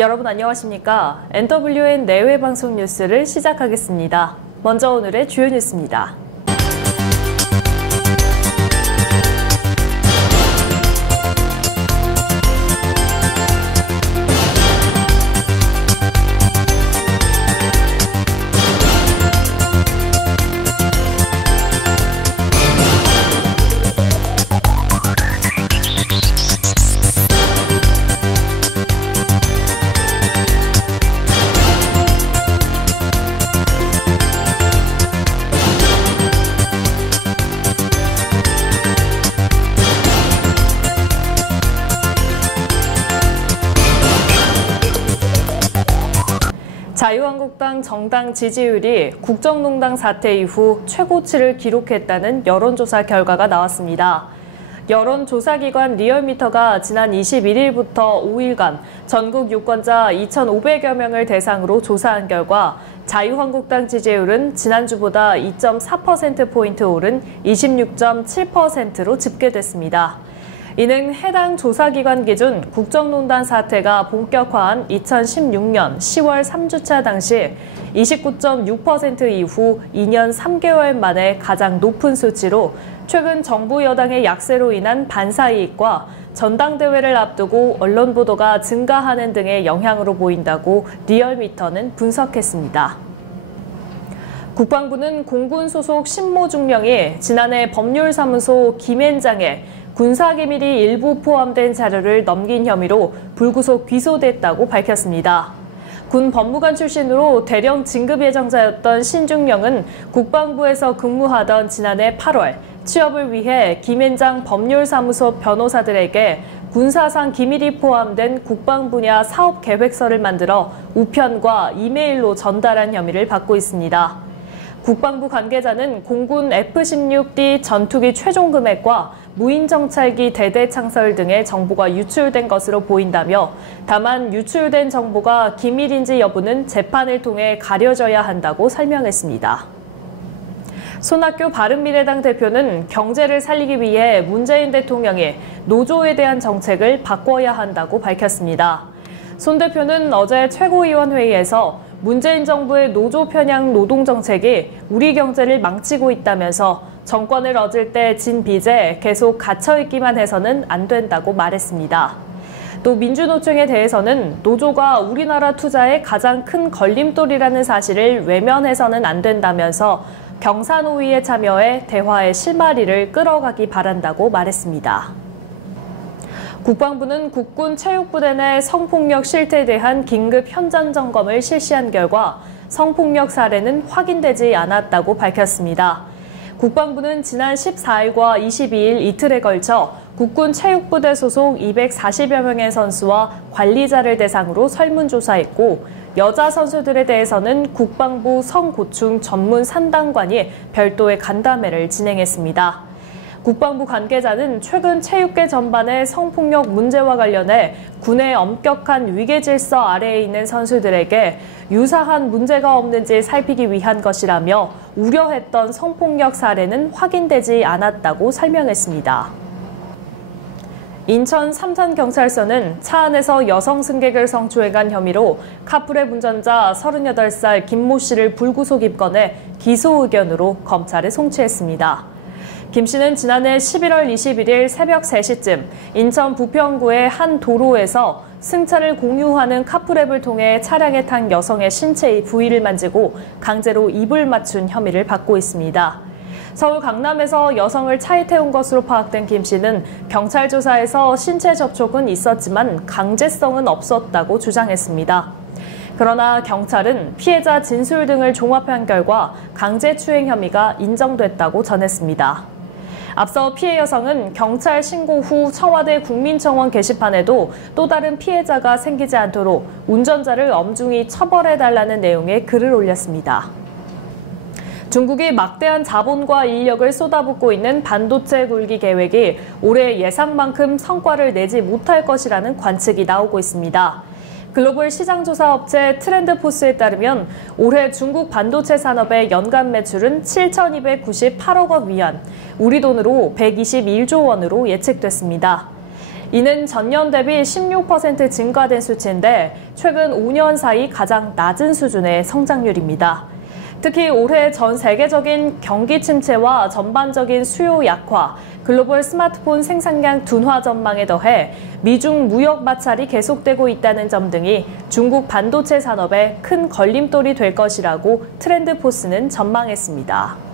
여러분 안녕하십니까? NWN 내외 방송 뉴스를 시작하겠습니다. 먼저 오늘의 주요 뉴스입니다. 자유한국당 정당 지지율이 국정농단 사태 이후 최고치를 기록했다는 여론조사 결과가 나왔습니다. 여론조사기관 리얼미터가 지난 21일부터 5일간 전국 유권자 2,500여 명을 대상으로 조사한 결과 자유한국당 지지율은 지난주보다 2.4%포인트 오른 26.7%로 집계됐습니다. 이는 해당 조사기관 기준 국정농단 사태가 본격화한 2016년 10월 3주차 당시 29.6% 이후 2년 3개월 만에 가장 높은 수치로 최근 정부 여당의 약세로 인한 반사이익과 전당대회를 앞두고 언론 보도가 증가하는 등의 영향으로 보인다고 리얼미터는 분석했습니다. 국방부는 공군 소속 신모 중령이 지난해 법률사무소 김앤장에 군사기밀이 일부 포함된 자료를 넘긴 혐의로 불구속 기소됐다고 밝혔습니다. 군 법무관 출신으로 대령 진급 예정자였던 신중령은 국방부에서 근무하던 지난해 8월 취업을 위해 김앤장 법률사무소 변호사들에게 군사상 기밀이 포함된 국방 분야 사업 계획서를 만들어 우편과 이메일로 전달한 혐의를 받고 있습니다. 국방부 관계자는 공군 F-16D 전투기 최종 금액과 무인정찰기 대대 창설 등의 정보가 유출된 것으로 보인다며 다만 유출된 정보가 기밀인지 여부는 재판을 통해 가려져야 한다고 설명했습니다. 손학규 바른미래당 대표는 경제를 살리기 위해 문재인 대통령이 노조에 대한 정책을 바꿔야 한다고 밝혔습니다. 손 대표는 어제 최고위원회의에서 문재인 정부의 노조 편향 노동정책이 우리 경제를 망치고 있다면서 정권을 얻을 때 진 빚에 계속 갇혀있기만 해서는 안 된다고 말했습니다. 또 민주노총에 대해서는 노조가 우리나라 투자의 가장 큰 걸림돌이라는 사실을 외면해서는 안 된다면서 경사노위에 참여해 대화의 실마리를 끌어가기 바란다고 말했습니다. 국방부는 국군 체육부대 내 성폭력 실태에 대한 긴급 현장 점검을 실시한 결과 성폭력 사례는 확인되지 않았다고 밝혔습니다. 국방부는 지난 14일과 22일 이틀에 걸쳐 국군 체육부대 소속 240여 명의 선수와 관리자를 대상으로 설문조사했고 여자 선수들에 대해서는 국방부 성고충 전문 산당관이 별도의 간담회를 진행했습니다. 국방부 관계자는 최근 체육계 전반의 성폭력 문제와 관련해 군의 엄격한 위계질서 아래에 있는 선수들에게 유사한 문제가 없는지 살피기 위한 것이라며 우려했던 성폭력 사례는 확인되지 않았다고 설명했습니다. 인천 삼산경찰서는 차 안에서 여성 승객을 성추행한 혐의로 카풀의 운전자 38살 김모 씨를 불구속 입건해 기소 의견으로 검찰에 송치했습니다. 김 씨는 지난해 11월 21일 새벽 3시쯤 인천 부평구의 한 도로에서 승차를 공유하는 카풀앱을 통해 차량에 탄 여성의 신체의 부위를 만지고 강제로 입을 맞춘 혐의를 받고 있습니다. 서울 강남에서 여성을 차에 태운 것으로 파악된 김 씨는 경찰 조사에서 신체 접촉은 있었지만 강제성은 없었다고 주장했습니다. 그러나 경찰은 피해자 진술 등을 종합한 결과 강제추행 혐의가 인정됐다고 전했습니다. 앞서 피해 여성은 경찰 신고 후 청와대 국민청원 게시판에도 또 다른 피해자가 생기지 않도록 운전자를 엄중히 처벌해달라는 내용의 글을 올렸습니다. 중국이 막대한 자본과 인력을 쏟아붓고 있는 반도체 굴기 계획이 올해 예상만큼 성과를 내지 못할 것이라는 관측이 나오고 있습니다. 글로벌 시장조사 업체 트렌드포스에 따르면 올해 중국 반도체 산업의 연간 매출은 7,298억 원 위안, 우리 돈으로 121조 원으로 예측됐습니다. 이는 전년 대비 16% 증가된 수치인데 최근 5년 사이 가장 낮은 수준의 성장률입니다. 특히 올해 전 세계적인 경기 침체와 전반적인 수요 약화, 글로벌 스마트폰 생산량 둔화 전망에 더해 미중 무역 마찰이 계속되고 있다는 점 등이 중국 반도체 산업에 큰 걸림돌이 될 것이라고 트렌드포스는 전망했습니다.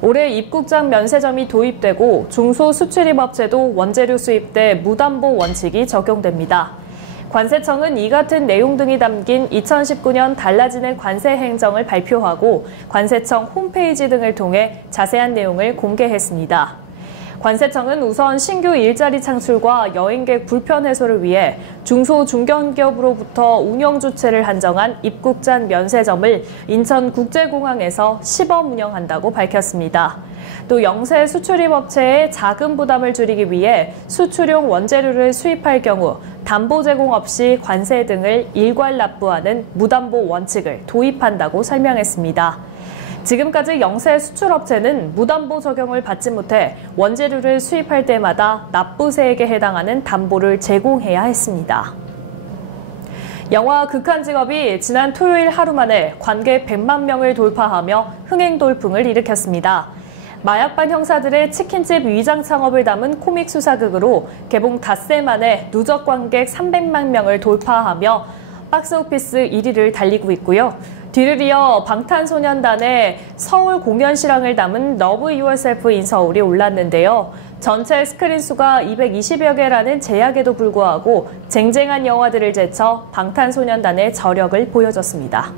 올해 입국장 면세점이 도입되고 중소수출입 업체도 원재료 수입 때 무담보 원칙이 적용됩니다. 관세청은 이 같은 내용 등이 담긴 2019년 달라지는 관세 행정을 발표하고 관세청 홈페이지 등을 통해 자세한 내용을 공개했습니다. 관세청은 우선 신규 일자리 창출과 여행객 불편 해소를 위해 중소 중견기업으로부터 운영 주체를 한정한 입국장 면세점을 인천국제공항에서 시범 운영한다고 밝혔습니다. 또 영세 수출입 업체의 자금 부담을 줄이기 위해 수출용 원재료를 수입할 경우 담보 제공 없이 관세 등을 일괄 납부하는 무담보 원칙을 도입한다고 설명했습니다. 지금까지 영세 수출업체는 무담보 적용을 받지 못해 원재료를 수입할 때마다 납부세액에 해당하는 담보를 제공해야 했습니다. 영화 극한직업이 지난 토요일 하루 만에 관객 100만 명을 돌파하며 흥행 돌풍을 일으켰습니다. 마약반 형사들의 치킨집 위장 창업을 담은 코믹 수사극으로 개봉 닷새 만에 누적 관객 300만 명을 돌파하며 박스오피스 1위를 달리고 있고요. 뒤를 이어 방탄소년단의 서울 공연 실황을 담은 Love Yourself in 서울이 올랐는데요. 전체 스크린 수가 220여 개라는 제약에도 불구하고 쟁쟁한 영화들을 제쳐 방탄소년단의 저력을 보여줬습니다.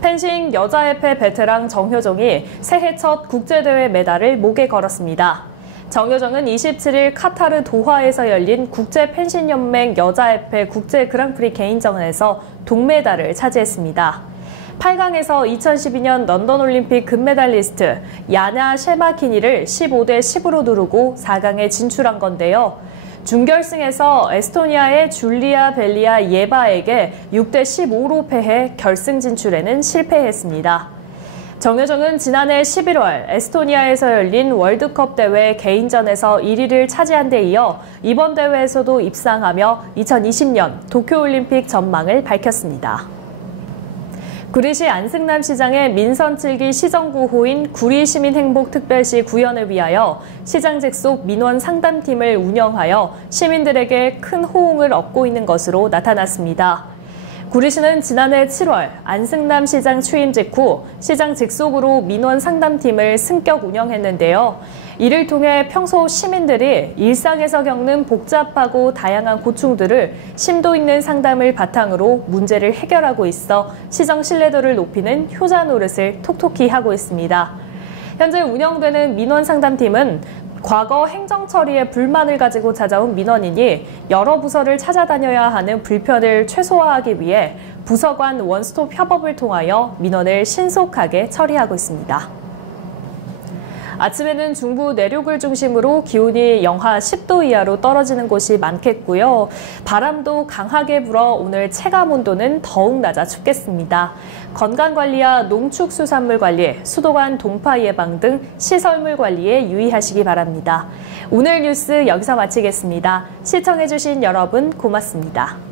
펜싱 여자협회 베테랑 정효정이 새해 첫 국제대회 메달을 목에 걸었습니다. 정효정은 27일 카타르 도하에서 열린 국제펜싱연맹 여자협회 국제 그랑프리 개인전에서 동메달을 차지했습니다. 8강에서 2012년 런던올림픽 금메달리스트 야냐 셰마키니를 15대 10으로 누르고 4강에 진출한 건데요. 준결승에서 에스토니아의 줄리아 벨리아 예바에게 6대 15로 패해 결승 진출에는 실패했습니다. 정효정은 지난해 11월 에스토니아에서 열린 월드컵 대회 개인전에서 1위를 차지한 데 이어 이번 대회에서도 입상하며 2020년 도쿄올림픽 전망을 밝혔습니다. 구리시 안승남시장의 민선 7기 시정구호인 구리시민행복특별시 구현을 위하여 시장 직속 민원 상담팀을 운영하여 시민들에게 큰 호응을 얻고 있는 것으로 나타났습니다. 구리시는 지난해 7월 안승남 시장 취임 직후 시장 직속으로 민원 상담팀을 승격 운영했는데요. 이를 통해 평소 시민들이 일상에서 겪는 복잡하고 다양한 고충들을 심도 있는 상담을 바탕으로 문제를 해결하고 있어 시정 신뢰도를 높이는 효자 노릇을 톡톡히 하고 있습니다. 현재 운영되는 민원 상담팀은 과거 행정 처리에 불만을 가지고 찾아온 민원인이 여러 부서를 찾아다녀야 하는 불편을 최소화하기 위해 부서 간 원스톱 협업을 통하여 민원을 신속하게 처리하고 있습니다. 아침에는 중부 내륙을 중심으로 기온이 영하 10도 이하로 떨어지는 곳이 많겠고요. 바람도 강하게 불어 오늘 체감 온도는 더욱 낮아 춥겠습니다. 건강관리와 농축수산물 관리, 수도관 동파 예방 등 시설물 관리에 유의하시기 바랍니다. 오늘 뉴스 여기서 마치겠습니다. 시청해주신 여러분 고맙습니다.